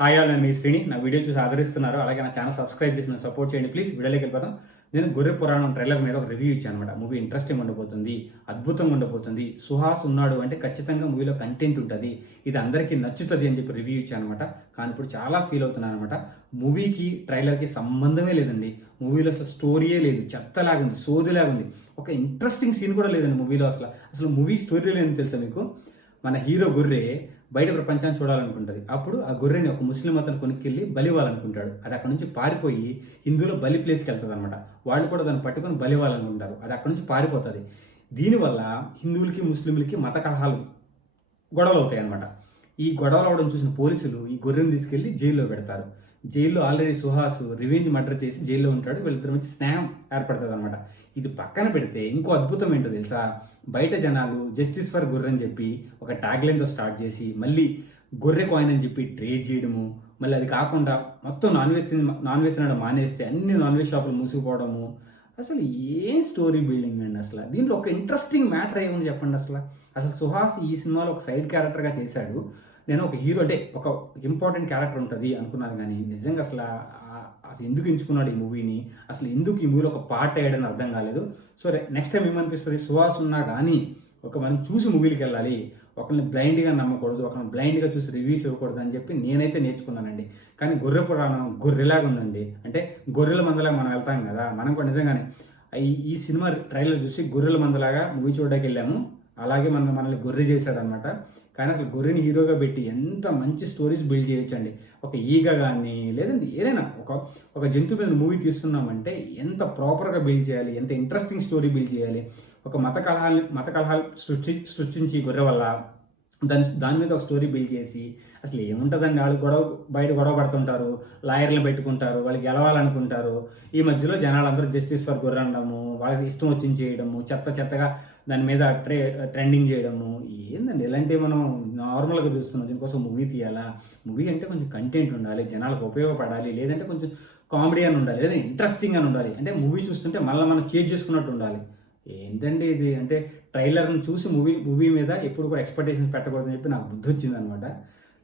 Hi all నేను మీ శ్రీని. నా video చూసి ఆదరిస్తున్నారు. అలాగే నా ఛానల్ సబ్స్క్రైబ్ చేసి నన్ను సపోర్ట్ చేయండి. ప్లీజ్ వీడియోలోకి వెళ్ళిపోతాం నేను గొర్రె పురాణం ట్రైలర్ మీద ఒక రివ్యూ ఇచ్చాను అనమాట మూవీ ఇంట్రెస్టింగ్ ఉండబోతుంది అద్భుతంగా ఉండబోతుంది. సుహాస్ ఉన్నాడు అంటే ఖచ్చితంగా మూవీలో కంటెంట్ ఉంటుంది. ఇది అందరికీ నచ్చుతుంది అని చెప్పి రివ్యూ ఇచ్చాను అనమాట కానీ ఇప్పుడు చాలా ఫీల్ అవుతున్నాను అనమాట మూవీకి ట్రైలర్కి సంబంధమే లేదండి. మూవీలో అసలు స్టోరీయే లేదు. చెత్తలాగుంది సోదిలాగుంది ఒక ఇంట్రెస్టింగ్ సీన్ కూడా లేదండి మూవీలో అసలు. అసలు మూవీ స్టోరీ లేదని తెలుసా మీకు? మన హీరో గొర్రె బయట ప్రపంచాన్ని చూడాలనుకుంటుంది. అప్పుడు ఆ గొర్రెని ఒక ముస్లిం అతను కొనుక్కెళ్ళి బలివ్వాలనుకుంటాడు అది అక్కడ నుంచి పారిపోయి హిందువుల బలి ప్లేస్కి వెళ్తుంది అనమాట వాళ్ళు కూడా దాన్ని పట్టుకొని బలివ్వాలనుకుంటారు అది అక్కడ నుంచి పారిపోతుంది. దీనివల్ల హిందువులకి ముస్లింలకి మత కలహాలు గొడవలు అవుతాయి అనమాట ఈ గొడవలు అవడం చూసిన పోలీసులు ఈ గొర్రెని తీసుకెళ్ళి జైల్లో పెడతారు. జైల్లో ఆల్రెడీ సుహాస్ రివెంజ్ మర్డర్ చేసి జైల్లో ఉంటాడు. వీళ్ళిద్దరి మధ్య స్నేహం ఏర్పడుతుంది అనమాట ఇది పక్కన పెడితే ఇంకో అద్భుతం ఏంటో తెలుసా? బయట జనాలు జస్టిస్ ఫర్ గుర్రని అని చెప్పి ఒక ట్యాగ్లైన్తో స్టార్ట్ చేసి మళ్ళీ గొర్రె కాయిన్ అని చెప్పి ట్రేడ్ చేయడము మళ్ళీ అది కాకుండా మొత్తం నాన్ వెజ్ నాన్ వెజ్ తినడం మానేస్తే అన్ని నాన్ వెజ్ షాపులు మూసుకుపోవడము. అసలు ఏం స్టోరీ బిల్డింగ్ అండి అసలు? దీంట్లో ఒక ఇంట్రెస్టింగ్ మ్యాటర్ ఏముంది చెప్పండి అసలు? అసలు సుహాస్ ఈ సినిమాలో ఒక సైడ్ క్యారెక్టర్గా చేశాడు. నేను ఒక హీరో అంటే ఒక ఇంపార్టెంట్ క్యారెక్టర్ ఉంటుంది అనుకున్నాను కానీ నిజంగా అసలు అసలు ఎందుకు ఎంచుకున్నాడు ఈ మూవీని అసలు ఎందుకు ఈ మూవీలో ఒక పార్ట్ వేయడని అర్థం కాలేదు. సో నెక్స్ట్ టైం ఏమనిపిస్తుంది? సుహాస్ ఉన్నా కానీ ఒక మనం చూసి మూవీలకి వెళ్ళాలి. ఒకరిని బ్లైండ్గా నమ్మకూడదు. ఒకరిని బ్లైండ్గా చూసి రివ్యూస్ ఇవ్వకూడదు అని చెప్పి నేనైతే నేర్చుకున్నానండి. కానీ గొర్రె పురాణం గొర్రెలాగా ఉందండి. అంటే గొర్రెల మందలాగా మనం వెళ్తాం కదా. మనం కూడా నిజంగానే ఈ సినిమా ట్రైలర్ చూసి గొర్రెల మందలాగా మూవీ చూడడానికి వెళ్ళాము అలాగే మనం మనల్ని గొర్రె చేశాడనమాట కానీ అసలు గొర్రెని హీరోగా పెట్టి ఎంత మంచి స్టోరీస్ బిల్డ్ చేయొచ్చండి. ఒక ఈగ కానీ లేదంటే ఏదైనా ఒక ఒక జంతువు మీద మూవీ తీస్తున్నామంటే ఎంత ప్రాపర్గా బిల్డ్ చేయాలి ఎంత ఇంట్రెస్టింగ్ స్టోరీ బిల్డ్ చేయాలి. ఒక మత కలహాలు మత కలహాలు సృష్టి సృష్టించి గొర్రె వల్ల దాని దాని మీద ఒక స్టోరీ బిల్డ్ చేసి అసలు ఏముంటుందండి? వాళ్ళు గొడవ బయట గొడవ పడుతుంటారు లాయర్లను పెట్టుకుంటారు వాళ్ళకి గెలవాలనుకుంటారు. ఈ మధ్యలో జనాలందరూ జస్టిస్ ఫర్ గొర్రె అనడము వాళ్ళకి ఇష్టం వచ్చింది చేయడము చెత్త చెత్తగా దాని మీద ట్రే ట్రెండింగ్ చేయడము. ఏందండి? ఇలాంటివి మనం నార్మల్గా చూస్తున్నాం. దీనికోసం మూవీ తీయాలా? మూవీ అంటే కొంచెం కంటెంట్ ఉండాలి జనాలకు ఉపయోగపడాలి లేదంటే కొంచెం కామెడీ అని ఉండాలి లేదా ఇంట్రెస్టింగ్ అని ఉండాలి. అంటే మూవీ చూస్తుంటే మళ్ళీ మనం చేంజ్ చేసుకున్నట్టు ఉండాలి. ఏంటండి ఇది? అంటే ట్రైలర్ని చూసి మూవీ మూవీ మీద ఎప్పుడు కూడా ఎక్స్పెక్టేషన్స్ పెట్టకూడదని చెప్పి నాకు బుద్ధి వచ్చింది అనమాట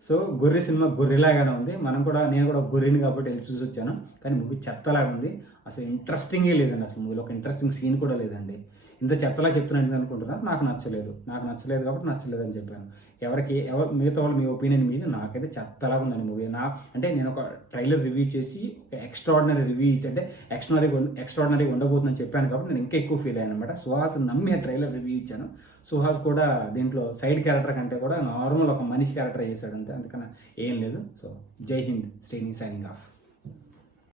సో గొర్రె సినిమా గొర్రెలాగానే ఉంది. మనం కూడా నేను కూడా ఒక గొర్రెని కాబట్టి వెళ్ళి చూసి వచ్చాను. కానీ మూవీ చెత్తలాగా ఉంది. అసలు ఇంట్రెస్టింగే లేదండి. అసలు మూవీలో ఒక ఇంట్రెస్టింగ్ సీన్ కూడా లేదండి. ఇంత చెత్తలా చెప్తున్నాను అనుకుంటున్నా. నాకు నచ్చలేదు. నాకు నచ్చలేదు కాబట్టి నచ్చలేదు అని చెప్పాను. ఎవరికి ఎవరు మిగతా వాళ్ళు మీ ఒపీనియన్ మీద నాకైతే చెత్తలాగా ఉందండి మూవీ నా అంటే నేను ఒక ట్రైలర్ రివ్యూ చేసి ఒక ఎక్స్ట్రాడినరీ రివ్యూ ఇచ్చి అంటే ఎక్స్ట్రాడనరీ ఎక్స్ట్రాడినరీ ఉండబోతుందని చెప్పాను కాబట్టి నేను ఇంకా ఎక్కువ ఫీల్ అయ్యాను అనమాట సుహాస్ నమ్మి ఆ ట్రైలర్ రివ్యూ ఇచ్చాను. సుహాస్ కూడా దీంట్లో సైడ్ క్యారెక్టర్ కంటే కూడా నార్మల్ ఒక మనిషి క్యారెక్టర్ చేశాడు అంతే. అందుకని ఏం లేదు. సో జై హింద్. Srini signing off